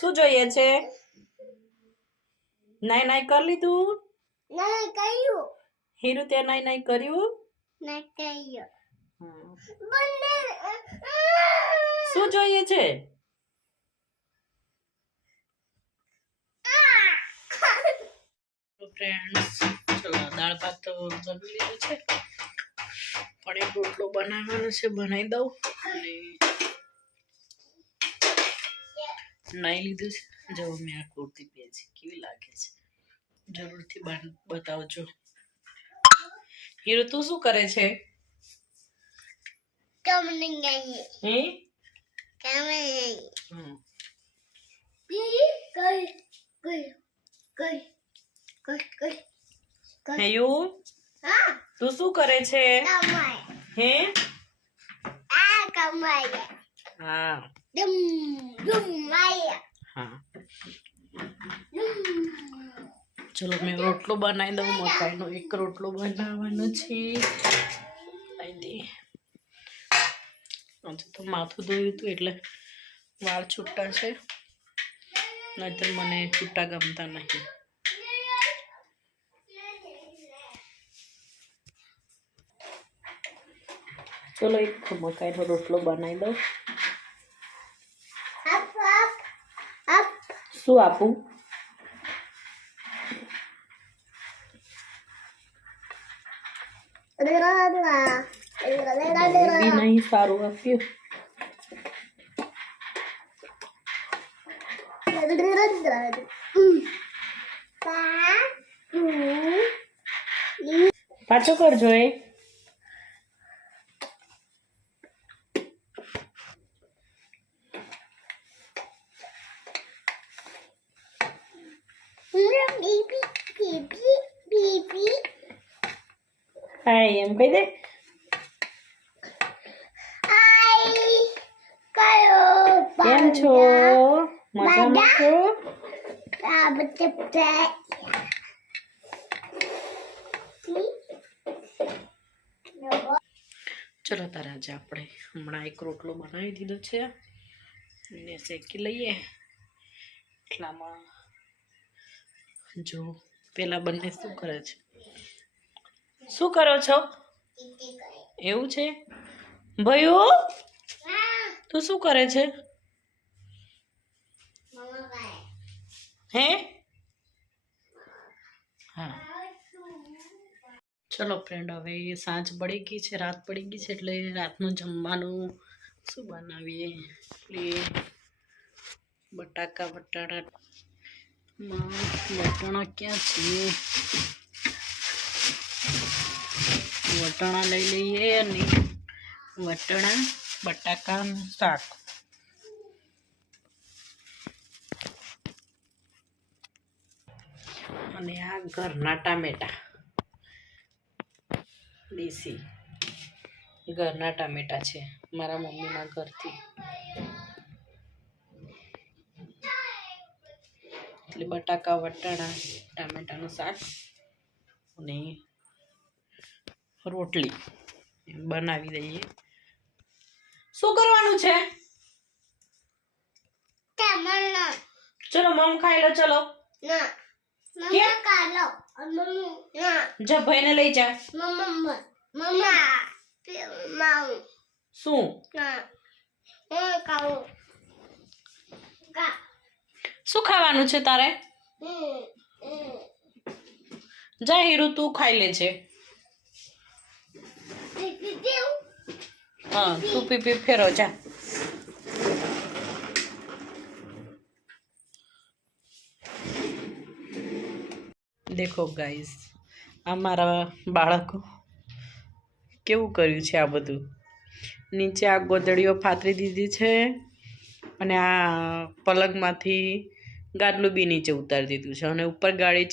શું જોઈએ છે? નાઈ નાઈ કરી લીધું? ના કર્યું. હીરુ તે નાઈ નાઈ કર્યું? ના કર્યું. શું જોઈએ છે? ફ્રેન્ડ્સ ચલો દાળ ભાત તો જમી લીધું છે, પણ એક રોટલો બનાવવાનો છે, બનાવી દઉં. અને નાઈ લીધું છે. જો મેં આ કુર્તી પહેરી છે, કેવી લાગે છે જરૂરથી બતાવજો. હીરુ તું શું કરે છે? હે હેયુ તું શું કરે છે? હે હા હા ચલો મેં રોટલો બનાવી દઉં. મકાઈનો એક રોટલો બનાવવાનો છે. આજે તો માથું ધોયું હતું એટલે વાળ છૂટા છે, નહીતર મને છૂટા ગમતા નહીં. ચલો એક મકાઈનો રોટલો બનાવી દઉં. શું આપું? બી નહીં સારું આપ્યું. પાછો કરજો એ. હાય એમ કહી દે. કેમ છો? મજામાં છો? ચલો તારે આજે આપણે હમણાં એક રોટલો બનાવી દીધો છે, એને શેકી લઈએ. એટલામાં જો પેલા બંને શું કરે છે? શું કરો છો? એવું છે ભયું, તું શું કરે છે? હે હા ચલો ફ્રેન્ડ, હવે સાંજ પડી ગઈ છે, રાત પડી ગઈ છે, એટલે રાતનું જમવાનું શું બનાવીએ? એટલે બટાકા વટાણા ક્યાં છે? વટાણા લઈ લઈએ અને વટાણા બટાકાનું શાક. અને આ ઘરના ટામેટા, દેશી ઘરના ટામેટા છે, મારા મમ્મીના ઘરથી. એટલે બટાકા વટાણા ટામેટાનું શાક અને રોટલી બનાવી દઈએ. શું કરવાનું છે? ચલો મમ ખાઈ લો. ચલો જા ભાઈને લઈ જા. શું શું ખાવાનું છે તારે? જા હીરુ તું ખાઈ લે છે. હા તું પી ફેરો જા. દેખો ગાઈસ, આ મારા બાળકો કેવું કર્યું છે. આ બધું નીચે આ ગોદડીઓ પાથરી દીધી છે, અને આ પલંગમાંથી ગાદલું બી નીચે ઉતારી દીધું છે, અને ઉપર ગાડી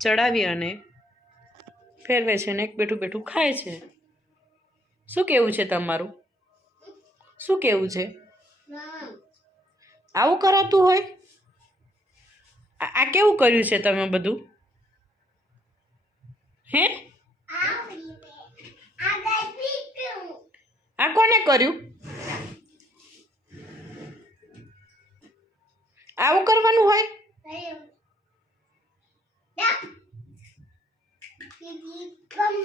ચડાવી અને ફેરવે છે, ને એક બેઠું બેઠું ખાય છે. શું કેવું છે તમારું? શું કેવું છે? આવું કરાતું હોય? આ કેવું કર્યું છે તમે બધું? હે આ કોને કર્યું? આવું કરવાનું હોય? કયું યા દીદી કમ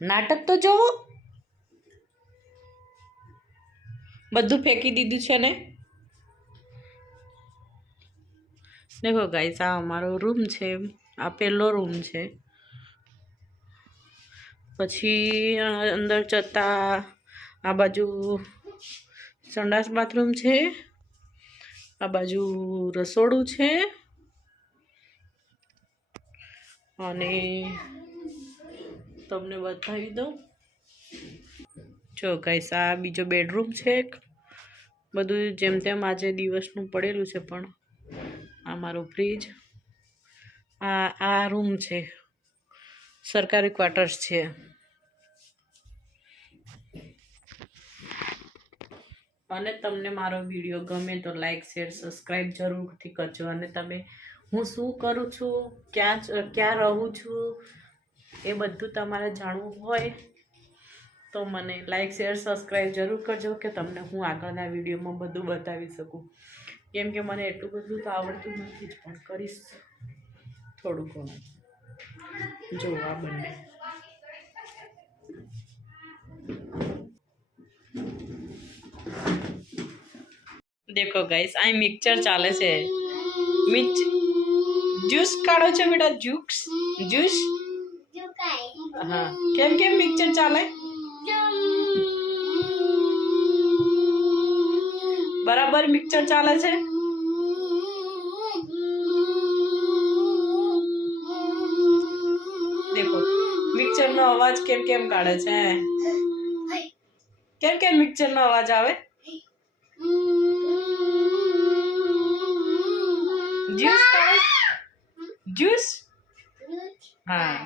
નાટક તો જોવો. બધું ફેંકી દીધું છે ને. દેખો ગાઈસ, આ અમારો રૂમ છે. આ પહેલો રૂમ છે. પછી અંદર જતા આ બાજુ સંડાસ બાથરૂમ છે. આ બાજુ રસોડું છે. અને તમને બતાવી દઉં. જો ગાઈસ, આ બીજો બેડરૂમ છે. બધું જેમ તેમ આજે દિવસનું પડેલું છે, પણ આ મારું ફ્રીજ. આ રૂમ છે, સરકારી ક્વાર્ટર્સ છે. અને તમને મારો વિડીયો ગમે તો લાઈક શેર સબસ્ક્રાઈબ જરૂરથી કરજો. અને તમે હું શું કરું છું, ક્યાં રહું છું, એ બધું તમારે જાણવું હોય તો મને લાઈક શેર સબસ્ક્રાઈબ જરૂર કરજો, કે તમને હું આગળના વિડીયોમાં બધું બતાવી શકું. કેમ કે મને એટલું બધું તો આવડતું નથી જ, પણ કરીશ થોડું ઘણું. જો આ બંને દેખો ગાઈસ, આ મિક્સર ચાલે છે. જ્યુસ કાઢો છો બેટા? જ્યુસ. હા, કેમ મિક્સર ચાલે? બરાબર મિક્સર ચાલે છે. દેખો મિક્સર નો અવાજ કેમ કાઢે છે. કેમ મિક્સર નો અવાજ આવે? જ્યુસ કાઢે? જ્યુસ. હા.